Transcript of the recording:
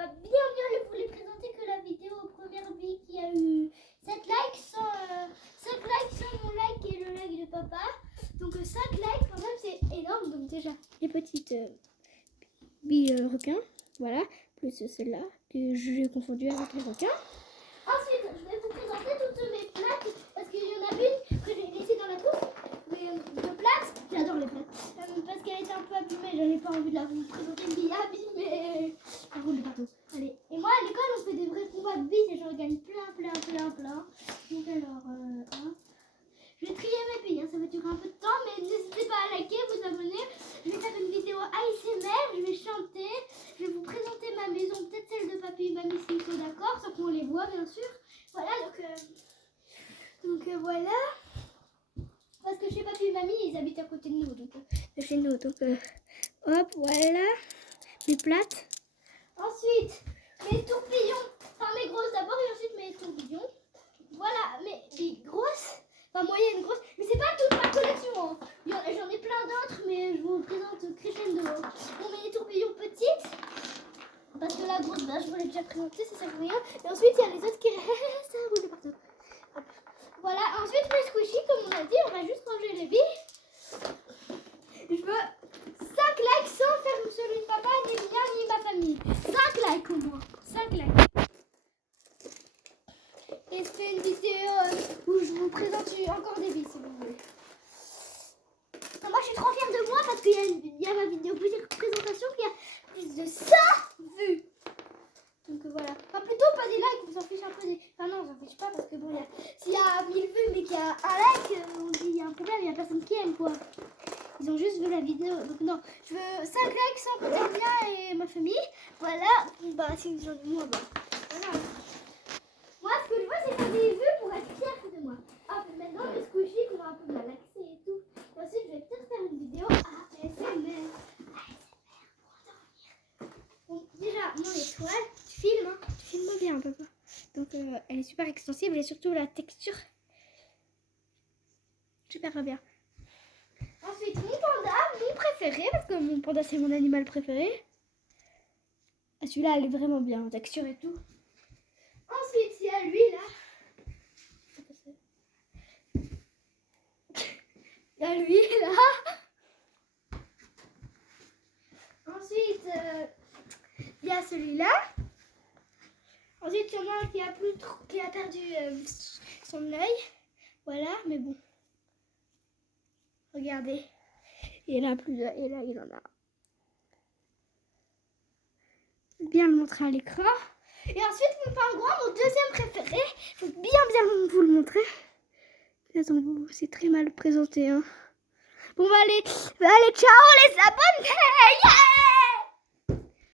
va bien vous les présenter que la vidéo première vie qui a eu 7 likes sans mon like et le like de papa. Donc 5 likes quand même c'est énorme. Donc déjà les petites billes requins, voilà, plus celle-là que j'ai confondue avec les requins. Ensuite je vais vous présenter toutes mes plaques parce qu'il y en a une que j'ai laissée dans la cour. Mais de plaques, j'adore les plaques. Parce qu'elle était un peu abîmée, j'en ai pas envie de la vous présenter une bille abîmée. Ça roule partout. Allez. Et moi à l'école on fait des vrais combats de billes et j'en gagne plein. Donc alors, je vais trier mes billes, hein. Ça va durer un peu de temps, mais n'hésitez pas à liker, vous abonner. Je vais faire une vidéo ASMR, je vais chanter, je vais vous présenter ma maison, peut-être celle de papy et mamie s'ils sont d'accord, sans qu'on les voit bien sûr. Voilà, donc voilà. Parce que chez papy et mamie, ils habitent à côté de nous, donc de chez nous. Donc hop, voilà, mes plates. Ensuite, mes tourbillons, enfin mes grosses d'abord et ensuite mes tourbillons. Voilà, mes grosses, enfin moyennes, grosses, mais c'est pas toute ma collection. Hein. J'en ai plein d'autres, mais je vous présente crescendo. Bon, mes tourbillons petites, parce que la grosse, je vous l'ai déjà présentée, ça sert à rien. Et ensuite, il y a les autres qui restent, ça roule partout. Hop. Voilà, ensuite mes squishies, comme on a dit, on va juste ranger les billes. Je veux 5 likes sans faire celui de papa, ni le mien, ni ma famille. 5 likes au moins, 5 likes. Et c'est une vidéo où je vous présente encore des billes si vous voulez. Moi je suis trop fière de moi parce qu'il y a ma vidéo présentation qui a plus de 100 vues. Donc voilà. Enfin plutôt pas des likes, on s'en fiche un peu des... Enfin non, on s'en fiche pas parce que bon, s'il y a 1000 vues mais qu'il y a un like, on dit il y a un problème, il y a personne qui aime quoi. Ils ont juste vu la vidéo. Donc non, je veux 5 likes sans compter le mien et ma famille. Voilà. Bah si j'en ai moins, bah voilà. Moi, ce que je veux, c'est faire des vues pour être fière de moi. Ah, maintenant, les squishies qu'on va un peu malaxer et tout. Et ensuite, je vais peut-être faire une vidéo ASMR. Pour endormir. Donc, déjà, mon étoile, tu filmes, hein. Tu filmes bien, papa. Donc, elle est super extensible et surtout la texture. Super bien. Ensuite, mon panda, mon préféré, parce que mon panda, c'est mon animal préféré. Ah, celui-là, elle est vraiment bien, en texture et tout. Ensuite, il y a lui là. Il y a lui là. Ensuite, il y a celui-là. Ensuite, il y en a un qui a perdu son œil. Voilà, mais bon. Regardez. Il a plus d'œil et là, il en a. Bien le montrer à l'écran. Et ensuite, mon pingouin, mon deuxième préféré. Je vais bien vous le montrer. Attends, c'est très mal présenté. Hein. Bon, allez, ciao les abonnés. Yeah!